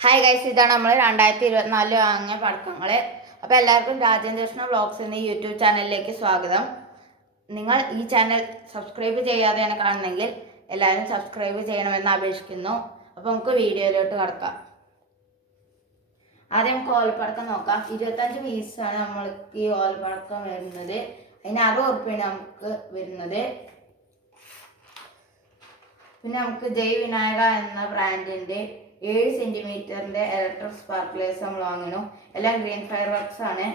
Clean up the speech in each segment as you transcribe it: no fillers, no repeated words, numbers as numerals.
Hi guys, ഇതാണ് നമ്മൾ 2024 വാങ്ങിയ പടക്കങ്ങൾ. അപ്പോൾ എല്ലാവർക്കും രാജേന്ദ്ര കൃഷ്ണ വ്ളോഗ്സ് എന്ന യൂട്യൂബ് ചാനലിലേക്ക് സ്വാഗതം. നിങ്ങൾ ഈ ചാനൽ സബ്സ്ക്രൈബ് ചെയ്യാതെയാണ് കാണുന്നതെങ്കിൽ എല്ലാവരും സബ്സ്ക്രൈബ് ചെയ്യണമെന്ന് അപേക്ഷിക്കുന്നു. അപ്പോൾ നമുക്ക് വീഡിയോയിലോട്ട് കടക്കാം. ആദ്യം നമുക്ക് ഓലപ്പടക്കം നോക്കാം. 25 പീസാണ് നമ്മൾക്ക് ഈ ഓലപ്പടക്കം വരുന്നത്. അതിന് 60 ഉറുപ്പിയാണ് നമുക്ക് വരുന്നത്. പിന്നെ നമുക്ക് ജയ് വിനായക എന്ന ബ്രാൻഡിൻ്റെ 7 സെൻറ്റിമീറ്ററിൻ്റെ ഇലക്ട്രിക് സ്പാർക്ലേഴ്സ് നമ്മൾ വാങ്ങണം. എല്ലാം ഗ്രീൻ ഫയർ വർക്ക്സ് ആണ്.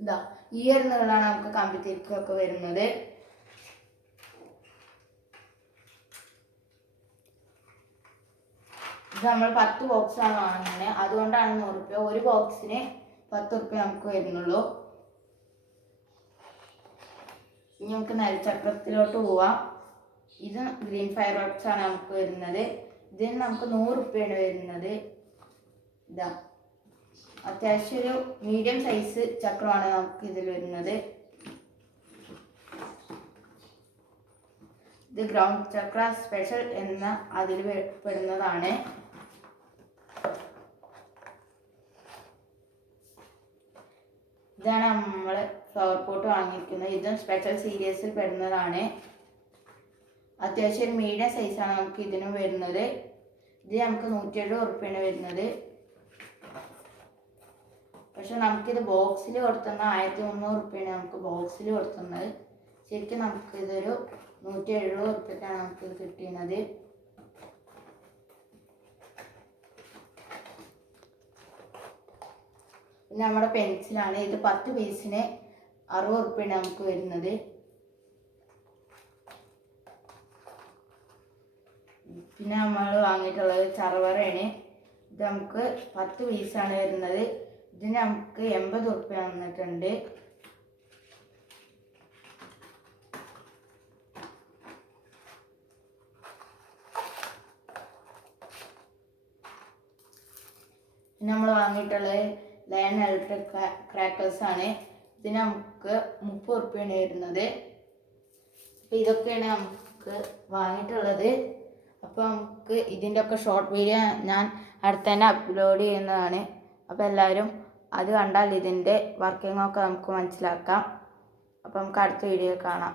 ഇതാ ഈ ഒരു നീളമാണ് നമുക്ക് കമ്പിത്തിരിക്കൊക്കെ വരുന്നത്. ഇത് നമ്മൾ 10 ബോക്സാണ് വാങ്ങുന്നത്, അതുകൊണ്ടാണ് 100 രൂപ. ഒരു ബോക്സിന് 10 രൂപ നമുക്ക് വരുന്നുള്ളൂ. ഇനി നമുക്ക് നരിച്ചക്രത്തിലോട്ട് പോവാം. ഇത് ഗ്രീൻ ഫയർ വർക്ക്സ് ആണ് നമുക്ക് വരുന്നത്. ഇതിന് നമുക്ക് 100 രൂപയാണ് വരുന്നത്. ഇതാ അത്യാവശ്യം ഒരു മീഡിയം സൈസ് ചക്രമാണ് നമുക്ക് ഇതിൽ വരുന്നത്. ഇത് ഗ്രൗണ്ട് ചക്ര സ്പെഷ്യൽ എന്ന അതിൽ പെടുന്നതാണ്. ഇതാണ് നമ്മൾ ഫ്ലവർ പോട്ട് വാങ്ങിയിരിക്കുന്നത്. ഇതും സ്പെഷ്യൽ സീരീസിൽ പെടുന്നതാണ്. അത്യാവശ്യം മീഡിയം സൈസാണ് നമുക്ക് ഇതിനും വരുന്നത്. ഇത് നമുക്ക് 170 ഉറുപ്പിയാണ് വരുന്നത്. പക്ഷെ നമുക്കിത് ബോക്സിൽ കൊടുത്തുന്ന 1300 ഉറുപ്പിയാണ് നമുക്ക് ബോക്സിൽ കൊടുത്തുന്നത്. ശരിക്കും നമുക്കിതൊരു 170 ഉറുപ്പിക്കാണ് നമുക്കിത് കിട്ടുന്നത്. പിന്നെ നമ്മുടെ പെൻസിലാണ്. ഇത് 10 പീസിന് 60 ഉറുപ്പിയാണ് നമുക്ക് വരുന്നത്. പിന്നെ നമ്മൾ വാങ്ങിയിട്ടുള്ളത് ചറവറയാണ്. ഇത് നമുക്ക് 10 പീസാണ് വരുന്നത്. ഇതിന് നമുക്ക് 80 ഉറുപ്പിക വന്നിട്ടുണ്ട്. പിന്നെ നമ്മൾ വാങ്ങിയിട്ടുള്ളത് ലയൺ ഇലക്ട്രിക് ക്രാക്കേഴ്സ് ആണ്. ഇതിന് നമുക്ക് 30 ഉറുപ്പിയാണ് വരുന്നത്. അപ്പോൾ ഇതൊക്കെയാണ് നമുക്ക് വാങ്ങിയിട്ടുള്ളത്. അപ്പോൾ നമുക്ക് ഇതിൻ്റെ ഒക്കെ ഷോർട്ട് വീഡിയോ ഞാൻ അടുത്ത് തന്നെ അപ്ലോഡ് ചെയ്യുന്നതാണ്. അപ്പോൾ എല്ലാവരും അത് കണ്ടാൽ ഇതിൻ്റെ വർക്കിംഗ് ഒക്കെ നമുക്ക് മനസ്സിലാക്കാം. അപ്പോൾ നമുക്ക് അടുത്ത വീഡിയോ കാണാം.